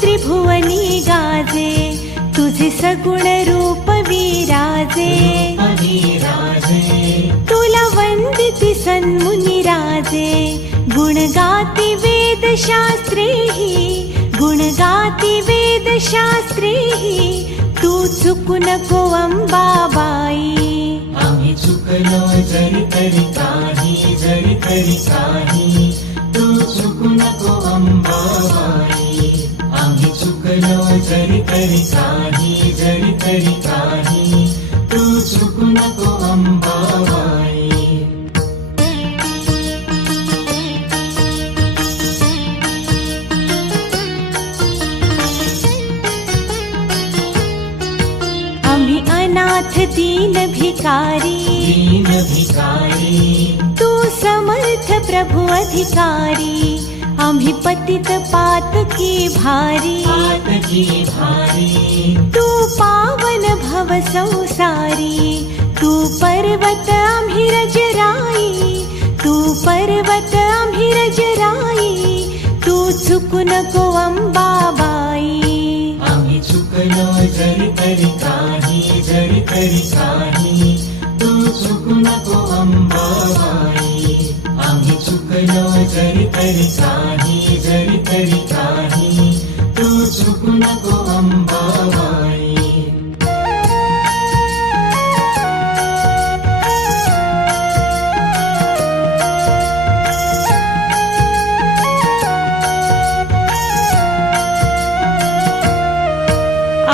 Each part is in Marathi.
त्रिभुवनी गाजे तुझे सगुण रूप विराजे राजे. तुला वंदिती सन्मुनी राजे. गुण गाती वेद शास्त्रेही गुण गाती वेद शास्त्रेही तू चुकू नको अंबाबाई आम्ही चुकलो जरी तरी काही जरी तरी काही तू चुकू नको अंबाबाई जरी तरी काही जरी तरी काही तू चुकू नको अंबाबाई आम्ही अनाथ दीन भिकारी दीन भिकारी तू समर्थ प्रभु अधिकारी आम्ही पतित पात की भारी. पातकी भारी. तू पावन भव संसारी. तू पर्वत आम्ही रजराई तू पर्वत आम्ही रजराई तू चुकू नको अंबाबाई. आम्ही चुकलो जरी तरी काही जरी तरी काही. तू चुकू नको अंबाबाई. आम्ही चुकलो जरी तरी काही जरी तरी काही तू चुकू नको अंबाबाई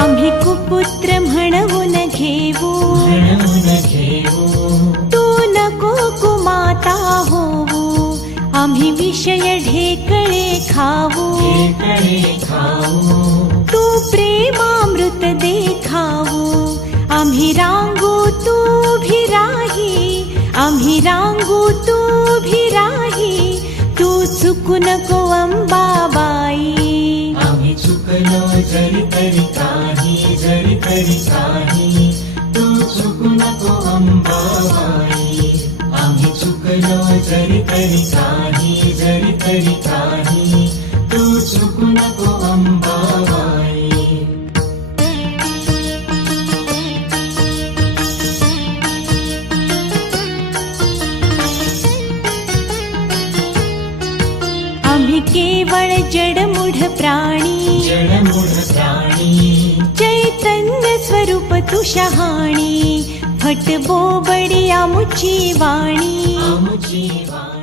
आम्ही कुपुत्र म्हणून घेऊ. म्हणून घेऊ. तू नको कुमाता होऊ. आम्ही विषय ढेकळे खाऊ. तू प्रेमामृत देखावू आम्ही रांगू तू भी राही. आम्ही रांगू तू भी राही. तू चुकू नको अंबाबाई. आम्ही चुकलो जरी तरी काही जरी तरी काही. जरी तरी काही जरी तरी काही तू चुकू नको अंबाबाई. आम्ही केवळ जडमूढ प्राणी जडमूढ प्राणी. चैतन्य स्वरूप तू शहाणी फट बोबडी वाणी. आमुची वाणी.